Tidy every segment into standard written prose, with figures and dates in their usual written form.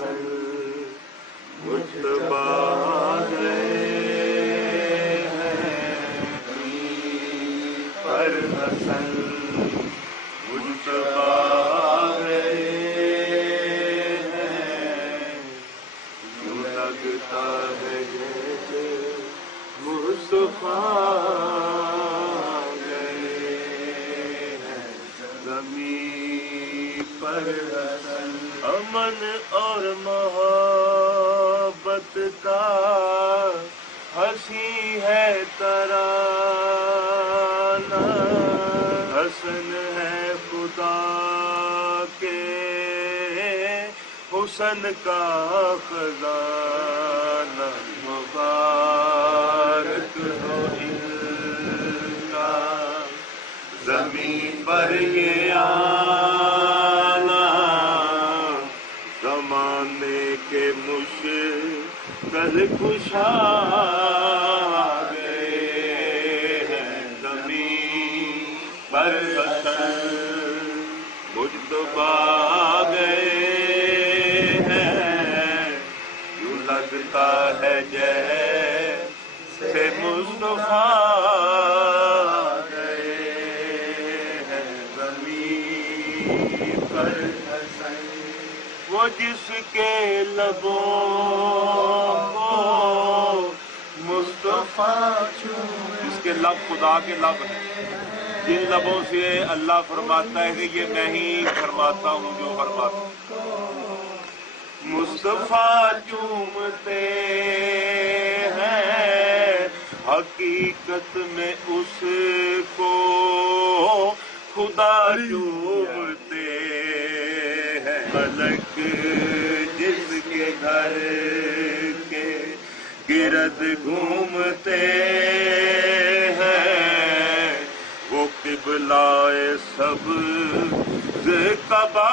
حسن مجتبی گئے ہیں زمین پر حسن مجتبی گئے ہیں یوں لگتا ہے جیسے مصطفیٰ امن اور محبت کا حسین ہے ترانہ حسن ہے خدا کے حسن کا خزانہ مبارک ہو ان کا زمین پر یہ مشکل کشا گئے ہیں زمین پر حسن مجتبی گئے ہیں یوں لگتا ہے جیسے مصطفیٰ گئے ہیں زمین پر حسن وہ جس کے لبوں کو مصطفیٰ جس کے لب خدا کے لب ہیں جن لبوں سے اللہ فرماتا ہے کہ یہ میں ہی فرماتا ہوں جو فرماتا ہوں مصطفیٰ چومتے ہیں حقیقت میں اس کو خدا چومتے ملک جس کے گھر کے گرد گھومتے ہیں وہ قبلہ سبز کعبہ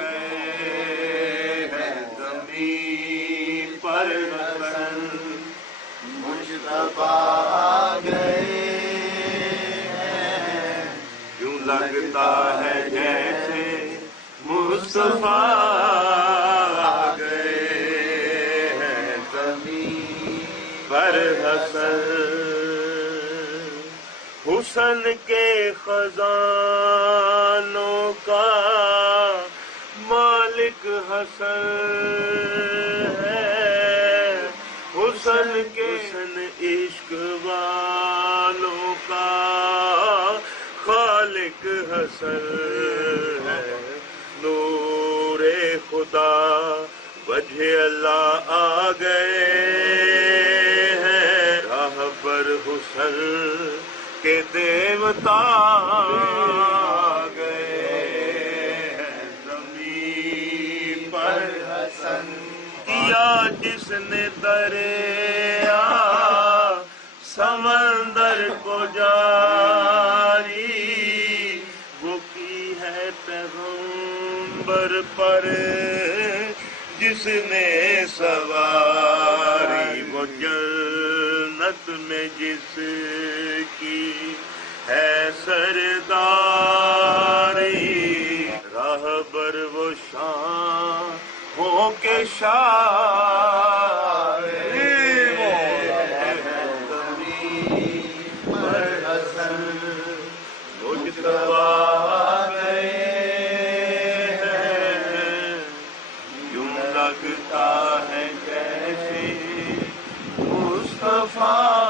گئے ہیں زمین پر حسن مجتبی گئے ہیں یوں لگتا ہے جیسے مصطفیٰ گئے ہیں زمین پر حسن حسن کے خزانوں کا مالک حسن ہے حسن کے عشق والوں کا خالق حسن ہے نور خدا وجہ اللہ آ گئے ہیں راہ پر حسن کے دیوتا آ گئے ہیں زمین پر حسن کیا جس نے دریا سمندر کو جاری وہ کی ہے پیغمبر پر جس نے سواری وہ جنت میں جس کی ہے سرداری راہبر وہ شان ہو کے شاہ لگتا ہے جیسے مصطفیٰ